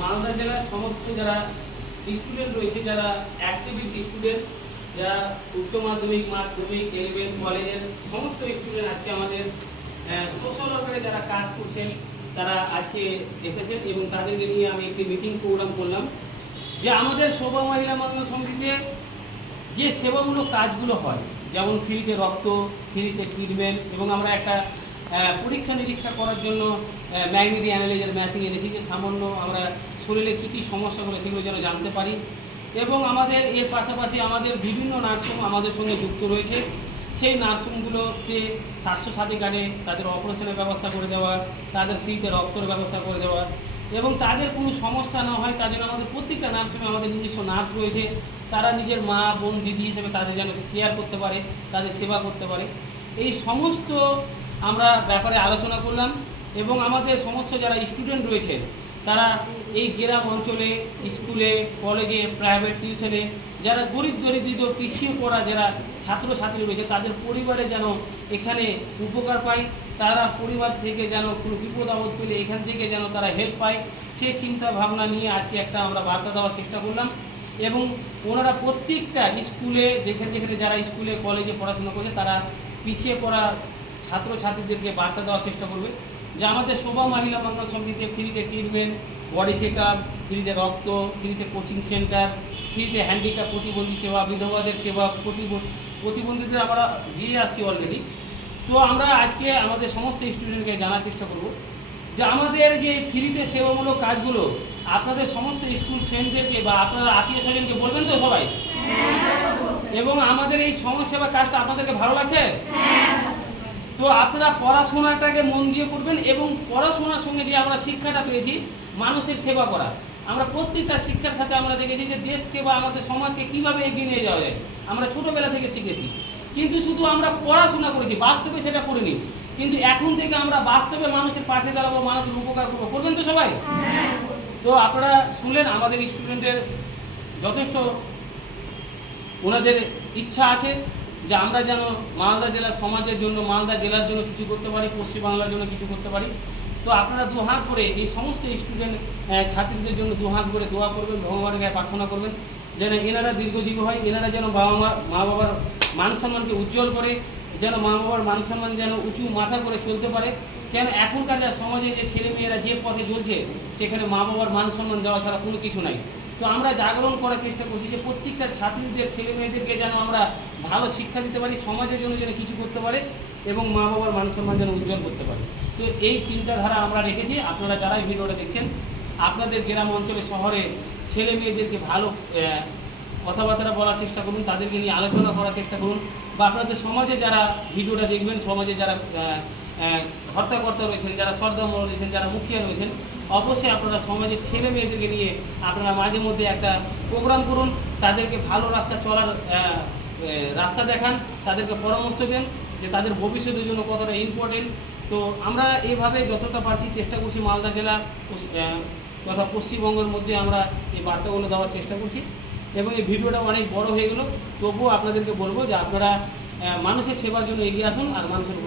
মালদা জেলার সমস্ত যারা স্টুডেন্ট রয়েছে, যারা অ্যাক্টিভিটি স্টুডেন্ট, যারা উচ্চ মাধ্যমিক, মাধ্যমিক, 11 কলেজের সমস্ত স্টুডেন্ট আজকে আমাদের সোশ্যাল ওয়ার্কারে যারা কাজ করছেন তারা আজকে এসেছেন এবং তাদেরকে নিয়ে আমি একটি মিটিং প্রোগ্রাম করলাম যে আমাদের শোভা মহিলা মঙ্গল সমিতিতে যে সেবামূলক কাজগুলো হয়, যেমন ফ্রিতে রক্ত, ফ্রিতে ট্রিটমেন্ট, এবং আমরা একটা পরীক্ষা নিরীক্ষা করার জন্য ম্যাগনেটিক অ্যানালাইজার মেশিন এনেছি, যে সামান্য আমরা শরীরে কী কী সমস্যাগুলো সেগুলো যেন জানতে পারি। এবং আমাদের এর পাশাপাশি আমাদের বিভিন্ন নার্সিং আমাদের সঙ্গে যুক্ত রয়েছে। সেই নার্সিংগুলোকে স্বাস্থ্যসাথী কার্ডে তাদের অপারেশনের ব্যবস্থা করে দেওয়া, তাদের ফ্রিতে রক্তের ব্যবস্থা করে দেওয়া, এবং তাদের কোনো সমস্যা না হয় তার জন্য আমাদের প্রত্যেকটা নার্সিংয়ে আমাদের নিজস্ব নার্স রয়েছে। তারা নিজের মা, বোন, দিদি হিসেবে তাদের যেন কেয়ার করতে পারে, তাদের সেবা করতে পারে। এই সমস্ত আমরা ব্যাপারে আলোচনা করলাম। এবং আমাদের সমস্ত যারা স্টুডেন্ট রয়েছে তারা এই গ্রাম অঞ্চলে, স্কুলে, কলেজে, প্রাইভেট টিউশনে যারা গরিব দরিদ্র পিছিয়ে পড়া যারা ছাত্রছাত্রী রয়েছে তাদের পরিবারে যেন এখানে উপকার পায়, তারা পরিবার থেকে যেন কোনো বিপদ আপদ পেলে এখান থেকে যেন তারা হেল্প পায়, সেই চিন্তা ভাবনা নিয়ে আজকে একটা আমরা বার্তা দেওয়ার চেষ্টা করলাম। এবং ওনারা প্রত্যেকটা স্কুলে যেখানে যেখানে যারা স্কুলে কলেজে পড়াশোনা করছে তারা পিছিয়ে পড়া ছাত্রছাত্রীদেরকে বার্তা দেওয়ার চেষ্টা করবে যে আমাদের শোভা মহিলা মঙ্গল সমিতিতে ফ্রিতে ট্রিটমেন্ট, বডি চেক আপ, ফ্রিতে রক্ত, ফ্রিতে কোচিং সেন্টার, ফ্রিতে হ্যান্ডিক্যাপ প্রতিবন্ধী সেবা, বিধবাদের সেবা, প্রতিবন্ধীদের আমরা দিয়ে আসছি অলরেডি। তো আমরা আজকে আমাদের সমস্ত স্টুডেন্টকে জানার চেষ্টা করব যে আমাদের যে ফ্রিতে সেবামূলক কাজগুলো আপনাদের সমস্ত স্কুল ফ্রেন্ডদেরকে বা আপনারা আত্মীয় স্বজনকে বলবেন তো সবাই? এবং আমাদের এই সমাজসেবা কাজটা আপনাদেরকে ভালো লাগছে? তো আপনারা পড়াশোনাটাকে মন দিয়ে করবেন, এবং পড়াশোনার সঙ্গে যে আমরা শিক্ষাটা পেয়েছি মানুষের সেবা করা, আমরা প্রত্যেকটা শিক্ষার সাথে আমরা দেখেছি যে দেশকে বা আমাদের সমাজকে কীভাবে এগিয়ে নিয়ে যাওয়া যায় আমরা ছোটোবেলা থেকে শিখেছি। কিন্তু শুধু আমরা পড়াশোনা করেছি, বাস্তবে সেটা করিনি। কিন্তু এখন থেকে আমরা বাস্তবে মানুষের পাশে দাঁড়াবো, মানুষের উপকার করবো। করবেন তো সবাই? তো আপনারা শুনলেন আমাদের স্টুডেন্টের যথেষ্ট ওনাদের ইচ্ছা আছে যে আমরা যেন মালদা জেলার সমাজের জন্য, মালদা জেলার জন্য কিছু করতে পারি, পশ্চিমবাংলার জন্য কিছু করতে পারি। তো আপনারা দুহাত করে এই সমস্ত স্টুডেন্ট ছাত্রীদের জন্য দুহাত করে দোয়া করবেন, ভগবানের গায়ে প্রার্থনা করবেন যেন এনারা দীর্ঘজীবী হয়, এনারা যেন মা বাবার মান সম্মানকে উজ্জ্বল করে, যেন মা বাবার মান সম্মান যেন উঁচু মাথা করে চলতে পারে। কেন এখনকার যা সমাজে যে ছেলেমেয়েরা যে পথে চলছে সেখানে মা বাবার মান সম্মান দেওয়া ছাড়া কোনো কিছু নাই। তো আমরা জাগরণ করার চেষ্টা করছি যে প্রত্যেকটা ছাত্রীদের, ছেলে মেয়েদেরকে যেন আমরা ভালো শিক্ষা দিতে পারি, সমাজের জন্য যেন কিছু করতে পারে, এবং মা বাবার মান সম্মান যেন উজ্জ্বল করতে পারে। তো এই চিন্তাধারা আমরা রেখেছি। আপনারা যারাই ভিডিওটা দেখছেন আপনাদের গ্রাম অঞ্চলে, শহরে ছেলে মেয়েদেরকে ভালো কথাবার্তা বলার চেষ্টা করুন, তাদেরকে নিয়ে আলোচনা করার চেষ্টা করুন। বা আপনাদের সমাজে যারা ভিডিওটা দেখবেন, সমাজে যারা হর্তাকর্তা রয়েছেন, যারা সর্দার রয়েছেন, যারা মুখিয়া রয়েছেন, অবশ্যই আপনারা সমাজের ছেলে মেয়েদেরকে নিয়ে আপনারা মাঝে মধ্যে একটা প্রোগ্রাম করুন, তাদেরকে ভালো রাস্তা চলার রাস্তা দেখান, তাদেরকে পরামর্শ দেন যে তাদের ভবিষ্যতের জন্য কতটা ইম্পর্টেন্ট। তো আমরা এইভাবে যতটা পারছি চেষ্টা করছি মালদা জেলা তথা পশ্চিমবঙ্গের মধ্যে আমরা এই বার্তাগুলো দেওয়ার চেষ্টা করছি। এবং এই ভিডিওটা অনেক বড় হয়ে গেল, তবুও আপনাদেরকে বলবো যে আপনারা মানুষের সেবার জন্য এগিয়ে আসুন আর মানুষের